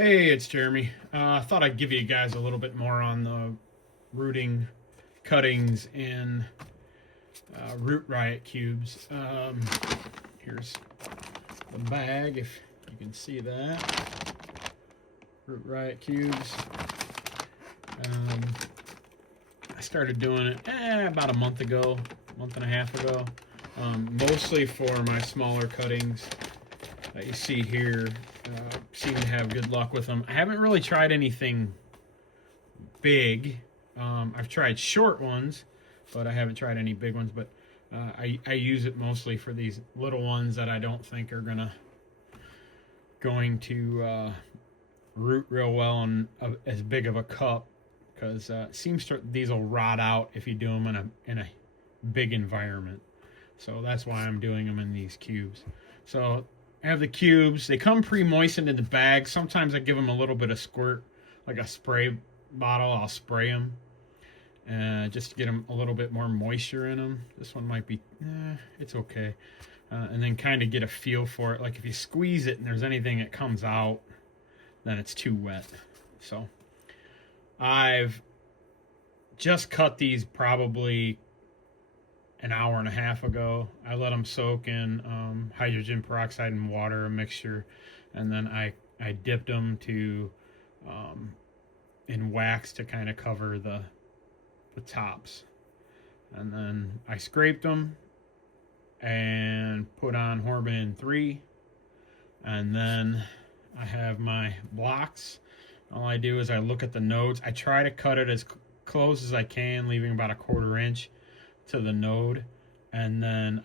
Hey, it's Jeremy. I thought I'd give you guys a little bit more on the rooting cuttings in Root Riot Cubes. Here's the bag, if you can see that. Root Riot Cubes. I started doing it about a month ago, month and a half ago. Mostly for my smaller cuttings that you see here. Seem to have good luck with them. I haven't really tried anything big. I've tried short ones, but I haven't tried any big ones. But I use it mostly for these little ones that I don't think are going to root real well in as big of a cup, because it seems these will rot out if you do them in a big environment. So that's why I'm doing them in these cubes. So I have the cubes. They come pre-moistened in the bag. Sometimes I give them a little bit of squirt, like a spray bottle. I'll spray them just to get them a little bit more moisture in them. This one might be, it's okay. And then kind of get a feel for it. Like if you squeeze it and there's anything that comes out, then it's too wet. So I've just cut these probably an hour and a half ago. I let them soak in hydrogen peroxide and water, a mixture, and then I dipped them in wax to kind of cover the tops, and then I scraped them and put on Horban 3, and then I have my blocks. All I do is I look at the nodes. I try to cut it as close as I can, leaving about a 1/4 inch to the node, and then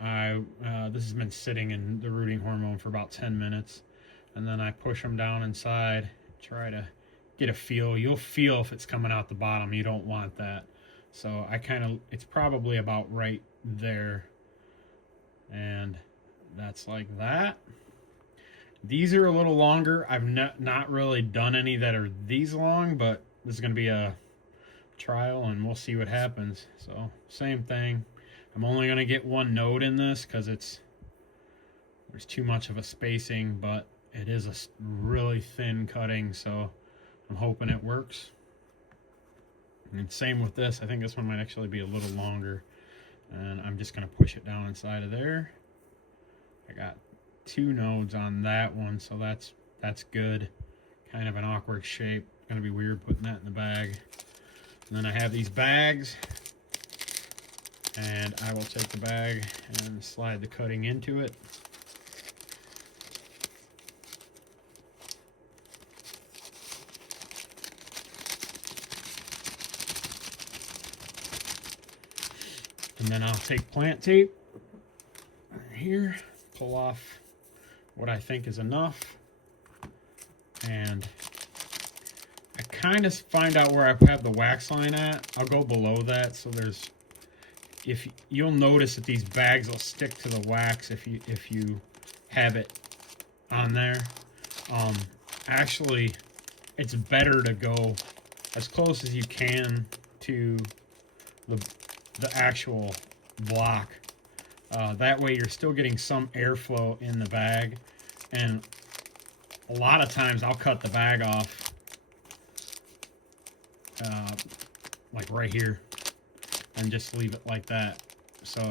this has been sitting in the rooting hormone for about 10 minutes, and then I push them down inside, try to get a feel. You'll feel if it's coming out the bottom. You don't want that. So it's probably about right there, and that's like that. These are a little longer. I've not really done any that are these long, but this is going to be a trial and we'll see what happens. So same thing. I'm only going to get one node in this because there's too much of a spacing, but it is a really thin cutting, so I'm hoping it works. And same with this. I think this one might actually be a little longer, and I'm just going to push it down inside of there. I got 2 nodes on that one, so that's good. Kind of an awkward shape. Going to be weird putting that in the bag. And then I have these bags, and I will take the bag and slide the cutting into it. And then I'll take plant tape right here, pull off what I think is enough, and I kind of find out where I have the wax line at. I'll go below that, so if you'll notice that these bags will stick to the wax if you have it on there. Actually, it's better to go as close as you can to the actual block. That way you're still getting some airflow in the bag, and a lot of times I'll cut the bag off like right here and just leave it like that. So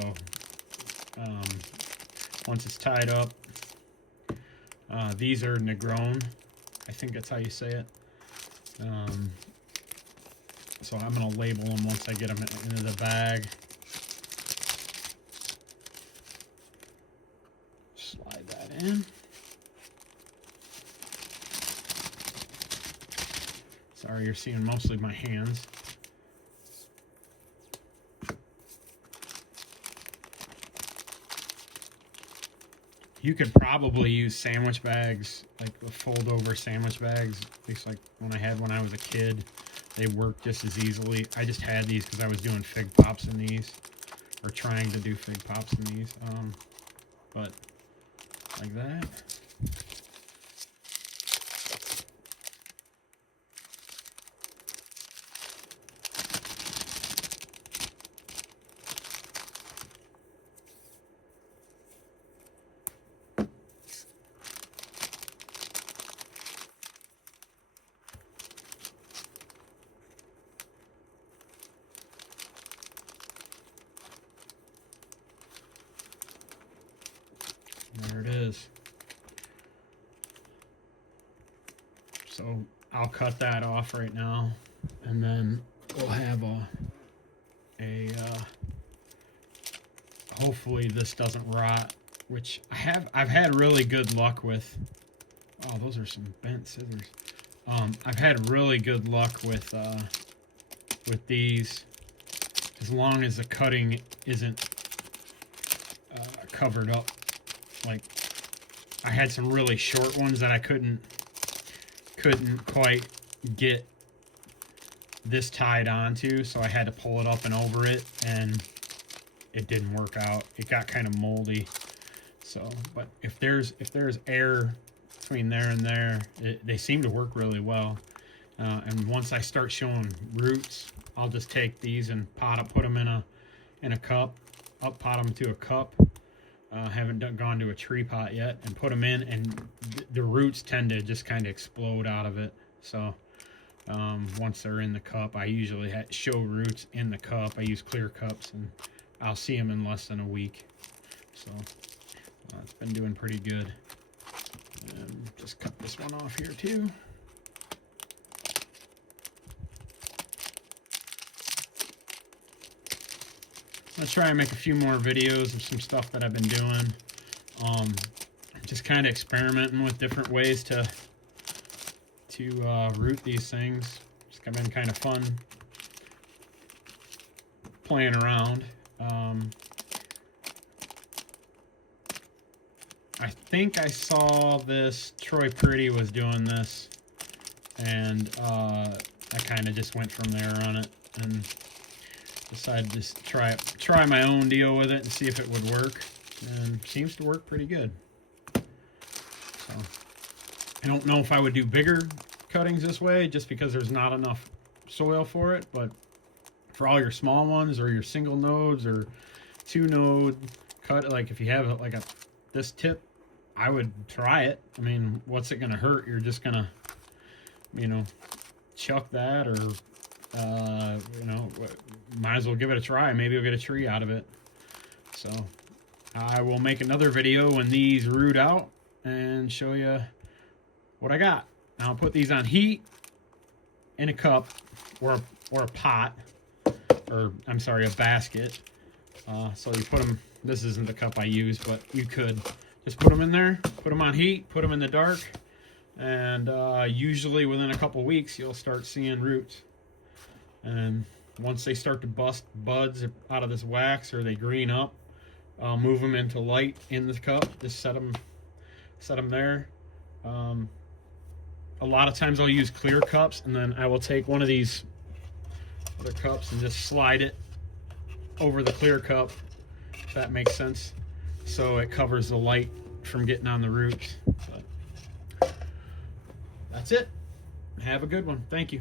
once it's tied up, these are Negron, I think that's how you say it. So I'm going to label them once I get them into the bag. Slide that in. Sorry, you're seeing mostly my hands. You could probably use sandwich bags, like the fold-over sandwich bags, at least like when I was a kid. They work just as easily. I just had these because I was doing fig pops in these, or trying to do fig pops in these. But like that. So I'll cut that off right now, and then we'll have hopefully this doesn't rot, which I've had really good luck with. Oh, those are some bent scissors. I've had really good luck with these, as long as the cutting isn't covered up. Like, I had some really short ones that I couldn't quite get this tied onto, so I had to pull it up and over it, and it didn't work out. It got kind of moldy. So, but if there's air between there and there, they seem to work really well. And once I start showing roots, I'll just take these and put them in a cup. I'll pot them to a cup. Haven't gone to a tree pot yet, and put them in, and the roots tend to just kind of explode out of it. So once they're in the cup, I usually show roots in the cup. I use clear cups, and I'll see them in less than a week. So it's been doing pretty good. And just cut this one off here too. I'm gonna try and make a few more videos of some stuff that I've been doing. Just kind of experimenting with different ways to root these things. It's been kind of fun playing around. I think I saw this, Troy Pretty was doing this, and I kind of just went from there on it, and decided to just try my own deal with it and see if it would work, and seems to work pretty good. So I don't know if I would do bigger cuttings this way, just because there's not enough soil for it, but for all your small ones or your single nodes or 2-node cut, like if you have like this tip, I would try it. I mean, what's it gonna hurt? You're just gonna, chuck that, or might as well give it a try. Maybe you'll get a tree out of it. So I will make another video when these root out and show you what I got. I'll put these on heat in a cup or a pot, or I'm sorry, a basket. So you put them, this isn't the cup I use, but you could just put them in there, put them on heat, put them in the dark, and usually within a couple weeks you'll start seeing roots. And once they start to bust buds out of this wax, or they green up, I'll move them into light in the cup. Just set them there. A lot of times I'll use clear cups, and then I will take one of these other cups and just slide it over the clear cup, if that makes sense, so it covers the light from getting on the roots. But that's it. Have a good one. Thank you.